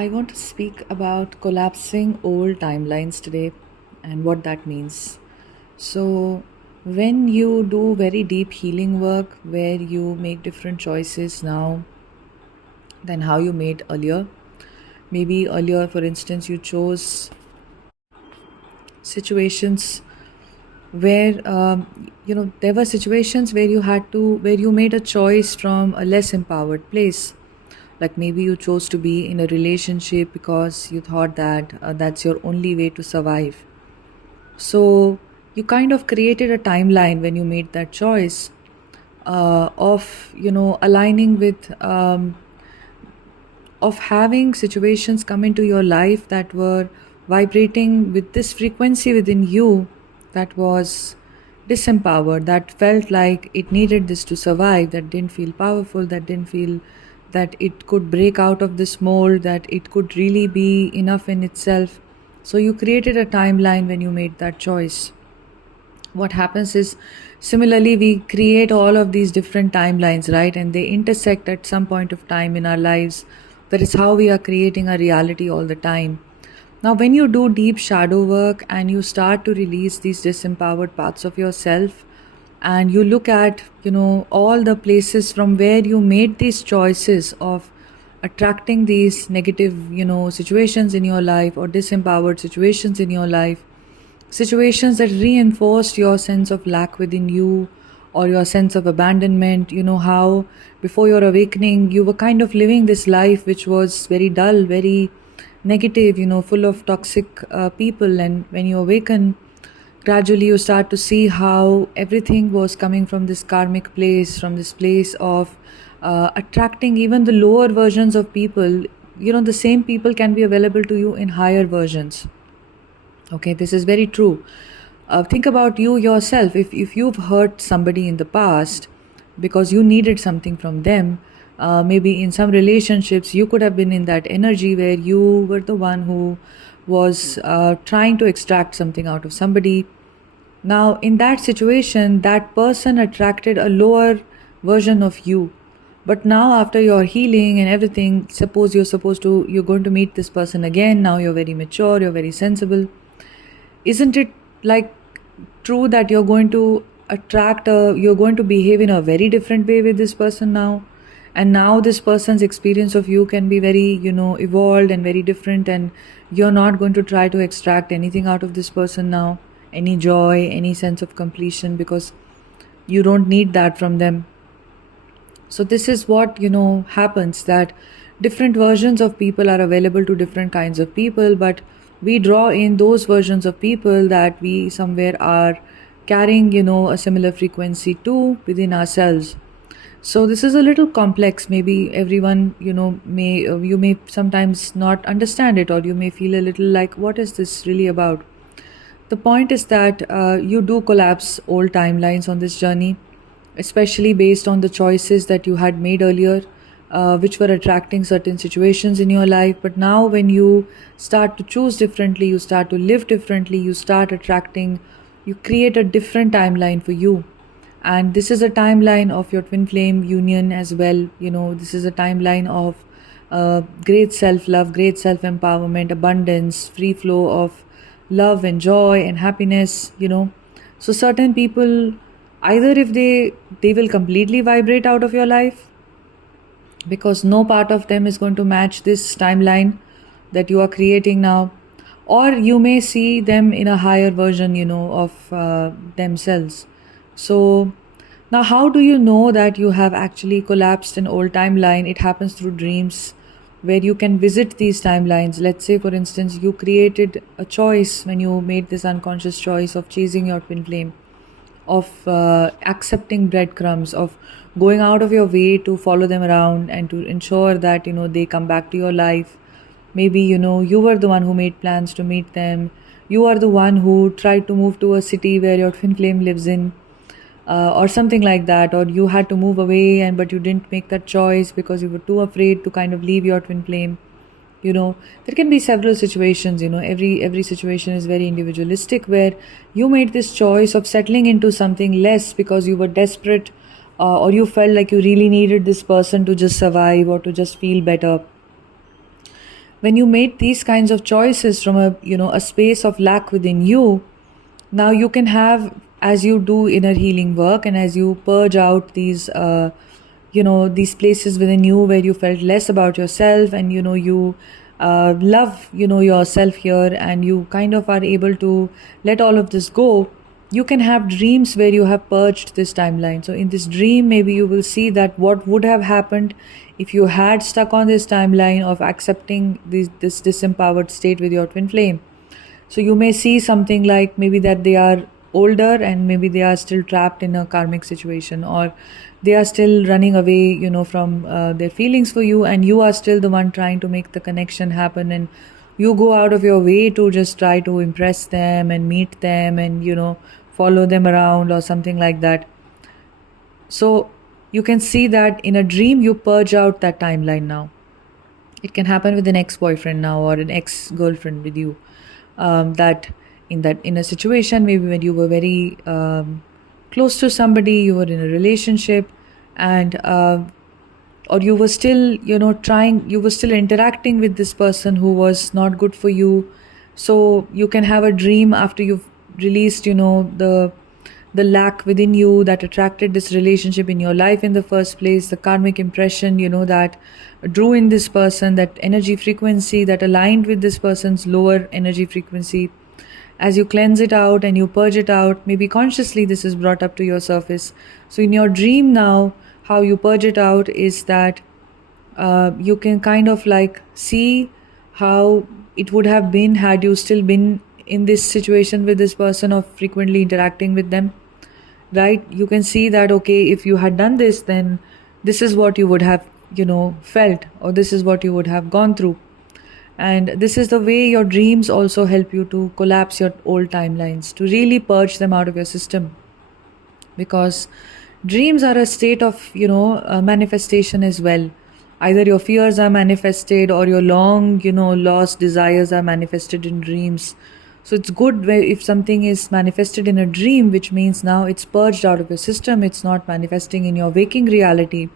I want to speak about collapsing old timelines today and what that means. So, when you do very deep healing work where you make different choices now than how you made earlier, maybe earlier, for instance, you chose situations where there were situations where you made a choice from a less empowered place, like maybe you chose to be in a relationship because you thought that that's your only way to survive. So you kind of created a timeline when you made that choice of aligning with of having situations come into your life that were vibrating with this frequency within you that was disempowered, that felt like it needed this to survive, that didn't feel powerful, that didn't feel that it could break out of this mold, that it could really be enough in itself. So you created a timeline when you made that choice. What happens is, similarly, we create all of these different timelines, right? And they intersect at some point of time in our lives. That is how we are creating a reality all the time. Now, when you do deep shadow work and you start to release these disempowered parts of yourself, and you look at all the places from where you made these choices of attracting these negative situations in your life, or disempowered situations in your life, situations that reinforced your sense of lack within you, or your sense of abandonment. You know how before your awakening you were kind of living this life which was very dull, very negative, full of toxic people. And when you awaken, gradually you start to see how everything was coming from this karmic place, from this place of attracting even the lower versions of people. The same people can be available to you in higher versions. Okay, this is very true. Think about you yourself. If you've hurt somebody in the past because you needed something from them, maybe in some relationships, you could have been in that energy where you were the one who was trying to extract something out of somebody. Now, in that situation, that person attracted a lower version of you. But now, after your healing and everything, suppose you're going to meet this person again. Now you're very mature, you're very sensible. Isn't it like true that you're going to behave in a very different way with this person now? And now this person's experience of you can be very evolved and very different, and you're not going to try to extract anything out of this person now, any joy, any sense of completion, because you don't need that from them. So this is what happens, that different versions of people are available to different kinds of people, but we draw in those versions of people that we somewhere are carrying a similar frequency to within ourselves. So this is a little complex. Maybe everyone may you may sometimes not understand it, or you may feel a little like, what is this really about? The point is that you do collapse old timelines on this journey, especially based on the choices that you had made earlier, which were attracting certain situations in your life. But now, when you start to choose differently, you start to live differently, you start attracting, you create a different timeline for you. And this is a timeline of your twin flame union as well. This is a timeline of great self love, great self empowerment, abundance, free flow of love and joy and happiness. So certain people, either if they will completely vibrate out of your life, because no part of them is going to match this timeline that you are creating now, or you may see them in a higher version of themselves. So now, how do you know that you have actually collapsed an old timeline? It happens through dreams, where you can visit these timelines. Let's say, for instance, you created a choice when you made this unconscious choice of chasing your twin flame, of accepting breadcrumbs, of going out of your way to follow them around and to ensure that they come back to your life. Maybe you were the one who made plans to meet them. You are the one who tried to move to a city where your twin flame lives in, or something like that. Or you had to move away, but you didn't make that choice because you were too afraid to kind of leave your twin flame. There can be several situations. Every situation is very individualistic, where you made this choice of settling into something less because you were desperate, or you felt like you really needed this person to just survive or to just feel better. when you made these kinds of choices from a space of lack within you, now you can have, as you do inner healing work and as you purge out these places within you where you felt less about yourself, and you love yourself here, and you kind of are able to let all of this go. You can have dreams where you have purged this timeline. So in this dream, maybe you will see that what would have happened if you had stuck on this timeline of accepting this disempowered state with your twin flame. So you may see something like maybe that they are older and maybe they are still trapped in a karmic situation, or they are still running away, from their feelings for you, and you are still the one trying to make the connection happen, and you go out of your way to just try to impress them and meet them and follow them around or something like that. So you can see that in a dream you purge out that timeline now. It can happen with an ex-boyfriend now or an ex-girlfriend with you. That in a situation maybe when you were very close to somebody, you were in a relationship, and or you were still you were still interacting with this person who was not good for you. So you can have a dream after you've released the lack within you that attracted this relationship in your life in the first place, the karmic impression that drew in this person, that energy frequency that aligned with this person's lower energy frequency. As you cleanse it out and you purge it out, maybe consciously this is brought up to your surface. So in your dream now, how you purge it out is that you can kind of like see how it would have been had you still been in this situation with this person or frequently interacting with them, right? You can see that, okay, if you had done this, then this is what you would have felt, or this is what you would have gone through. And this is the way your dreams also help you to collapse your old timelines, to really purge them out of your system, because dreams are a state of manifestation as well. Either your fears are manifested or your long lost desires are manifested in dreams. So it's good if something is manifested in a dream, which means now it's purged out of your system. It's not manifesting in your waking reality.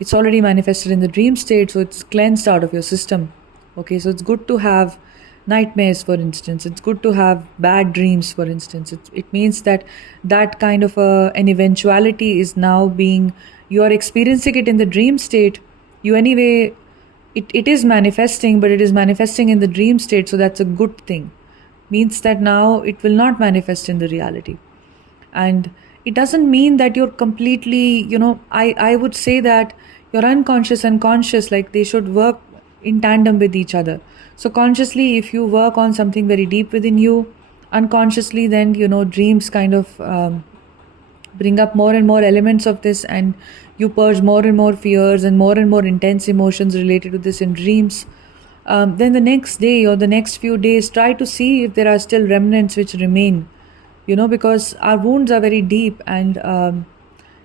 It's already manifested in the dream state, so it's cleansed out of your system. Okay, so it's good to have nightmares, for instance. It's good to have bad dreams, for instance. It means that kind of an eventuality is now being, you are experiencing it in the dream state. You anyway, it is manifesting, but it is manifesting in the dream state, so that's a good thing. Means that now it will not manifest in the reality. And it doesn't mean that you're completely, I would say that your unconscious and conscious, like they should work in tandem with each other. So consciously, if you work on something very deep within you, unconsciously then dreams kind of bring up more and more elements of this, and you purge more and more fears and more intense emotions related to this in dreams. Then the next day or the next few days, try to see if there are still remnants which remain, because our wounds are very deep, and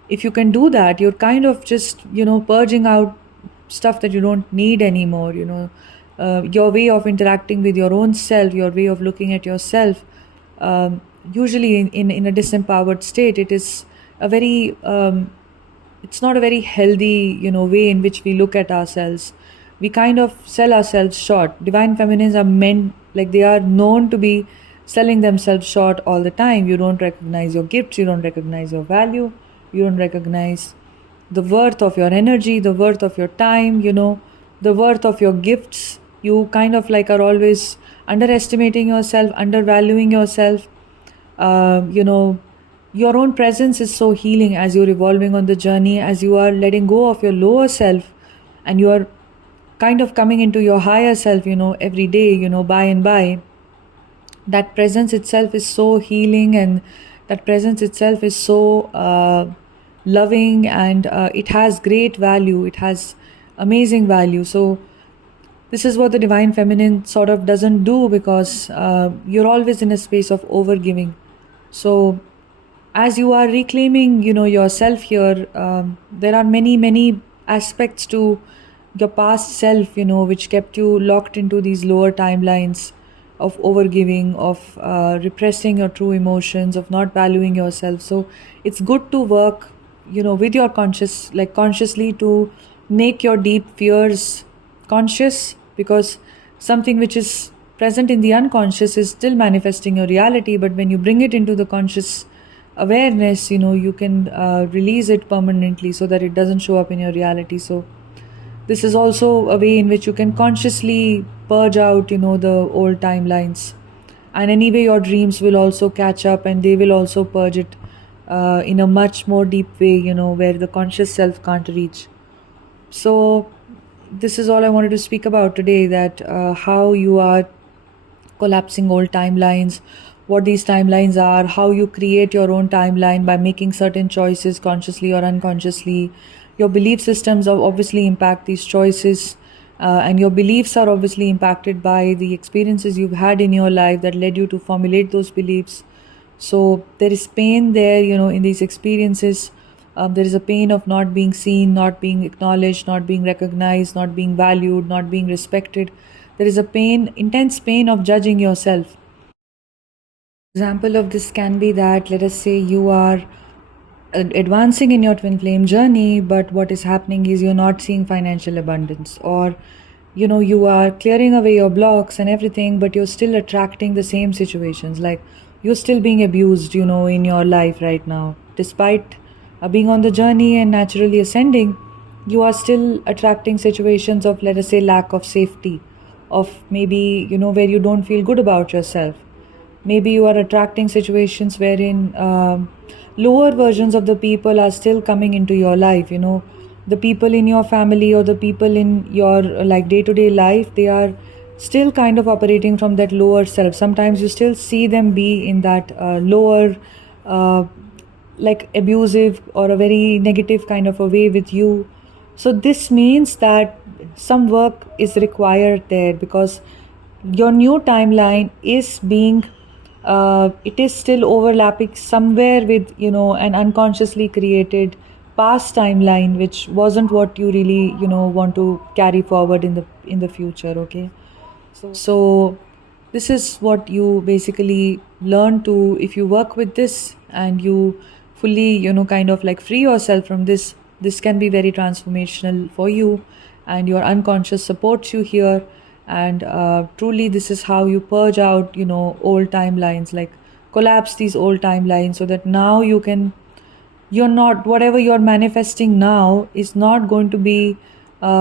if you can do that, you're kind of just purging out stuff that you don't need anymore. Your way of interacting with your own self, your way of looking at yourself, usually in a disempowered state, it is a very it's not a very healthy way in which we look at ourselves. We kind of sell ourselves short. Divine feminines are meant, like they are known to be selling themselves short all the time. You don't recognize your gifts, you don't recognize your value, you don't recognize the worth of your energy, the worth of your time, the worth of your gifts. You kind of like are always underestimating yourself, undervaluing yourself. Your own presence is so healing as you're evolving on the journey, as you are letting go of your lower self and you are kind of coming into your higher self, every day, by and by. That presence itself is so healing, and that presence itself is so loving, and it has great value. It has amazing value. So this is what the divine feminine sort of doesn't do, because you're always in a space of overgiving. So as you are reclaiming, yourself here, there are many aspects to your past self, which kept you locked into these lower timelines of overgiving, of repressing your true emotions, of not valuing yourself. So it's good to work, with your consciously to make your deep fears conscious, because something which is present in the unconscious is still manifesting your reality, but when you bring it into the conscious awareness, you can release it permanently so that it doesn't show up in your reality. So this is also a way in which you can consciously purge out, the old timelines. And anyway, your dreams will also catch up and they will also purge it in a much more deep way, where the conscious self can't reach. So this is all I wanted to speak about today, that how you are collapsing old timelines, what these timelines are, how you create your own timeline by making certain choices consciously or unconsciously. Your belief systems obviously impact these choices, and your beliefs are obviously impacted by the experiences you've had in your life that led you to formulate those beliefs. So there is pain there, in these experiences. There is a pain of not being seen, not being acknowledged, not being recognized, not being valued, not being respected. There is a pain, intense pain of judging yourself. Example of this can be that, let us say, you are advancing in your twin flame journey, but what is happening is you're not seeing financial abundance, or you are clearing away your blocks and everything, but you're still attracting the same situations. Like, you're still being abused, in your life right now, despite being on the journey and naturally ascending. You are still attracting situations of, let us say, lack of safety, of maybe where you don't feel good about yourself. Maybe you are attracting situations wherein lower versions of the people are still coming into your life. The people in your family or the people in your like day-to-day life, they are still kind of operating from that lower self. Sometimes you still see them be in that lower, uh, like abusive or a very negative kind of a way with you. So this means that some work is required there, because your new timeline is being it is still overlapping somewhere with an unconsciously created past timeline, which wasn't what you really want to carry forward in the future. Okay, so this is what you basically learn to, if you work with this and you fully kind of like free yourself from this can be very transformational for you, and your unconscious supports you here. And truly, this is how you purge out old timelines, like collapse these old timelines, so that now you're not, whatever you're manifesting now is not going to be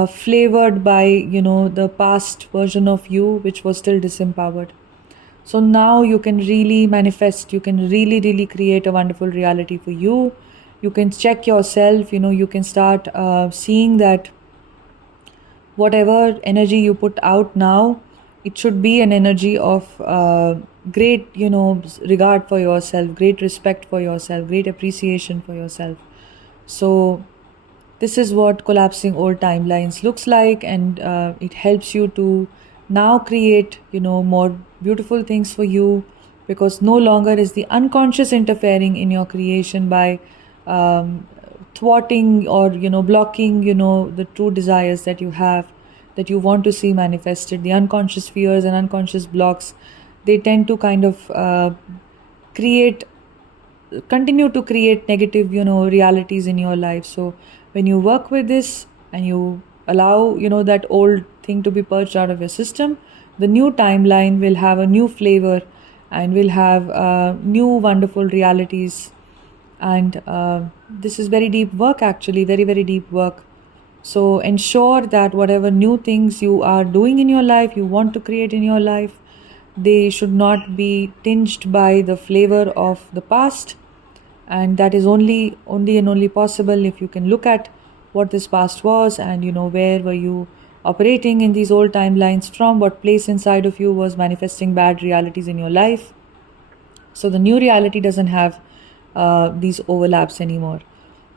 flavored by the past version of you, which was still disempowered. So now you can really manifest, you can really create a wonderful reality for you. You can check yourself, you can start seeing that whatever energy you put out now, it should be an energy of great regard for yourself, great respect for yourself, great appreciation for yourself. So this is what collapsing old timelines looks like, and it helps you to now create more beautiful things for you, because no longer is the unconscious interfering in your creation by um, thwarting or blocking the true desires that you have, that you want to see manifested. The unconscious fears and unconscious blocks, they tend to kind of create continue to create negative realities in your life. So when you work with this and you allow that old thing to be purged out of your system, the new timeline will have a new flavor and will have new wonderful realities. And this is very deep work, actually, very deep work. So ensure that whatever new things you are doing in your life, you want to create in your life, they should not be tinged by the flavor of the past. And that is only possible if you can look at what this past was, and where were you operating in these old timelines from, what place inside of you was manifesting bad realities in your life. So the new reality doesn't have these overlaps anymore.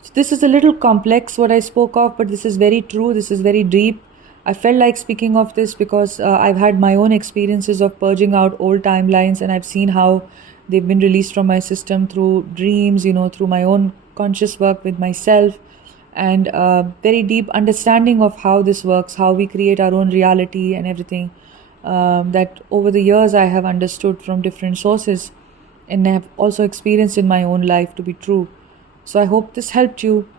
So this is a little complex what I spoke of, but this is very true. This is very deep. I felt like speaking of this because I've had my own experiences of purging out old timelines, and I've seen how they've been released from my system through dreams, through my own conscious work with myself, and very deep understanding of how this works, how we create our own reality and everything. That over the years I have understood from different sources and have also experienced in my own life to be true. So I hope this helped you.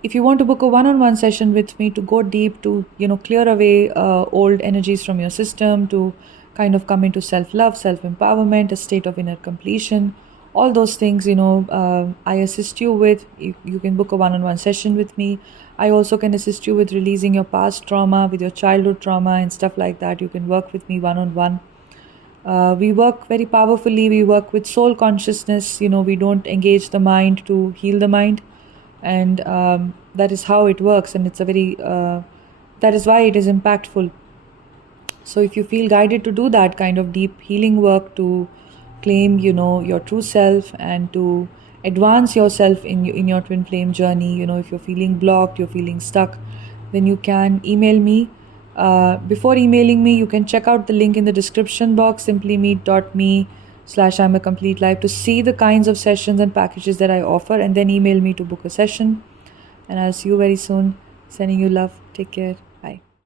If you want to book a one-on-one session with me to go deep, to clear away old energies from your system, to kind of come into self-love, self-empowerment, a state of inner completion, all those things, I assist you with. You can book a one-on-one session with me. I also can assist you with releasing your past trauma, with your childhood trauma and stuff like that. You can work with me one-on-one. We work very powerfully. We work with soul consciousness. We don't engage the mind to heal the mind, and that is how it works. And it's a very that is why it is impactful. So if you feel guided to do that kind of deep healing work, to claim your true self and to advance yourself in your twin flame journey, if you're feeling blocked, you're feeling stuck, then you can email me. Before emailing me, you can check out the link in the description box, simplymeet.me/I'm a complete life, to see the kinds of sessions and packages that I offer, and then email me to book a session. And I'll see you very soon. Sending you love. Take care.